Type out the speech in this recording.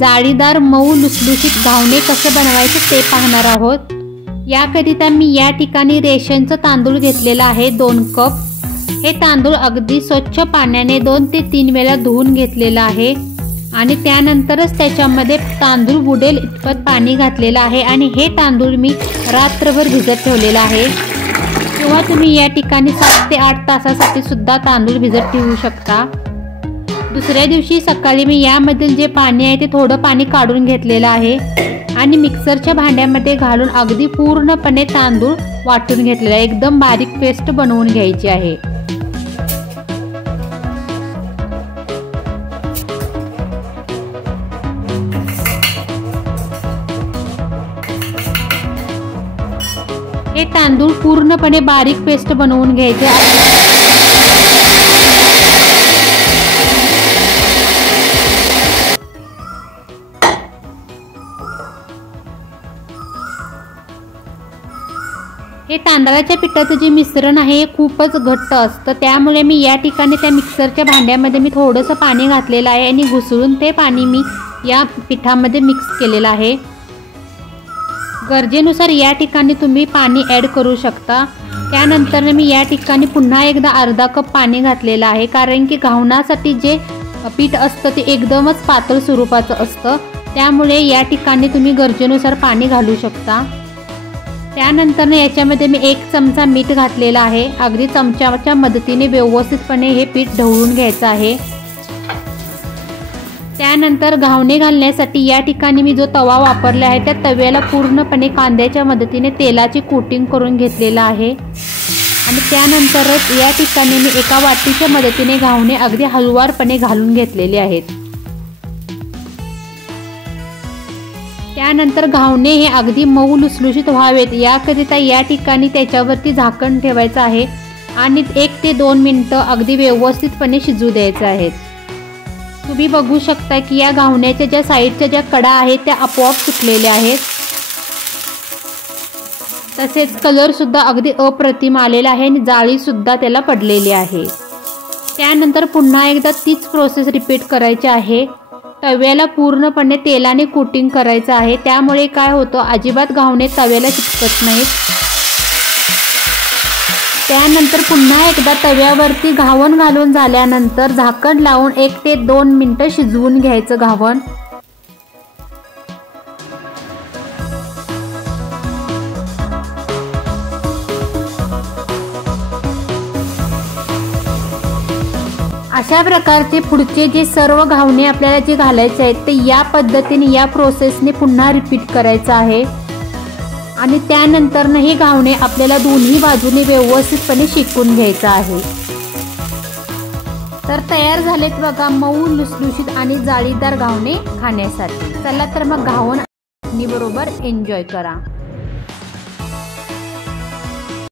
जाळीदार मऊ लुसलुशीत घावणे कसे बनवायचे ते पाहणार आहोत। याकरिता मी या ठिकाणी रेशनचं तांदूळ घेतलेला आहे 2 कप। हे तांदूळ अगदी स्वच्छ पाण्याने 2 ते 3 वेळा धुवून घेतलेला आहे आणि त्यानंतरच त्याच्यामध्ये तांदूळ बुडेल इतपत पाणी घातलेलं आहे आणि हे तांदूळ मी रात्रभर भिजत ठेवलेला आहे किंवा तुम्ही या ठिकाणी 7 ते 8 तासासाठी सुद्धा तांदूळ भिजत ठेवू शकता। दुसऱ्या दिवशी सकाळी मी यामधील जे पाणी आहे ते थोडं पाणी काढून घेतलेलं आहे आणि मिक्सरच्या भांड्यामध्ये घालून अगदी पूर्णपणे तांदूळ वाटून घेतलेला आहे। एकदम बारीक पेस्ट बनवून घ्यायची आहे। हे तांदूळ पूर्णपणे बारीक पेस्ट बनवून घ्यायचे आहे। हे तांदळाच्या पिठाचं जे मिश्रण आहे हे खूपच घट्ट असतं, त्यामुळे मी या ठिकाणी त्या मिक्सरच्या भांड्यामध्ये मी थोडंसं पाणी घातलेलं आहे आणि घुसळून ते पाणी मी या पिठामध्ये मिक्स केलेलं आहे। गरजेनुसार या ठिकाणी तुम्ही पाणी ॲड करू शकता। त्यानंतर मी या ठिकाणी पुन्हा एकदा अर्धा कप पाणी घातलेलं आहे, कारण की घावणासाठी जे पीठ असतं ते एकदमच पातळ स्वरूपाचं असतं, त्यामुळे या ठिकाणी तुम्ही गरजेनुसार पाणी घालू शकता। त्यानंतर याच्यामध्ये मी 1 चमचा मीठ घातलेला आहे। अगदी चमच्याच्या मदतीने व्यवस्थितपणे हे पीठ ढवळून घ्यायचं आहे। त्यानंतर घावणे घालण्यासाठी या ठिकाणी मी जो तवा वापरला आहे त्या तव्याला पूर्णपणे कांद्याच्या मदतीने तेलाची कोटिंग करून घेतलेला आहे आणि त्यानंतरच या ठिकाणी मी एका वाटीच्या मदतीने घावणे अगदी हलवारपणे घालून घेतलेले आहेत। त्यानंतर घावणे हे अगदी मऊ लुसलुशीत व्हावेत याकरिता या ठिकाणी त्याच्यावरती झाकण ठेवायचं आहे आणि 1 ते 2 मिनिटं अगदी व्यवस्थितपणे शिजू द्यायचे आहेत। तुम्ही बघू शकता की या घावण्याच्या ज्या साईडच्या ज्या कडा आहेत त्या आपोआप सुटलेल्या आहेत। तसेच कलर सुद्धा अगदी अप्रतिम आलेला आहे आणि जाळी सुद्धा त्याला पडलेली आहे। त्यानंतर पुन्हा एकदा तीच प्रोसेस रिपीट करायची आहे। तव्याला पूर्णपणे तेलाने कोटिंग करायचं आहे, त्यामुळे काय होतं अजिबात घावणे तव्याला चिपकत नाहीत। त्यानंतर पुन्हा एकदा तव्यावरती घावण घालून झाल्यानंतर झाकण लावून 1 ते 2 मिनिटं शिजवून घ्यायचं घावण। अशा प्रकारचे पुढचे जे सर्व घावणे आपल्याला जे घालायचे आहेत ते या पद्धतीने या प्रोसेसने पुन्हा रिपीट करायचं आहे आणि त्यानंतर हे घावणे आपल्याला दोन्ही बाजूने व्यवस्थितपणे शेकून घ्यायचं आहे। तर तयार झालेत बघा मऊ लुसलुशीत आणि जाळीदार घावणे खाण्यासाठी। चला तर मग घावण बरोबर एन्जॉय करा।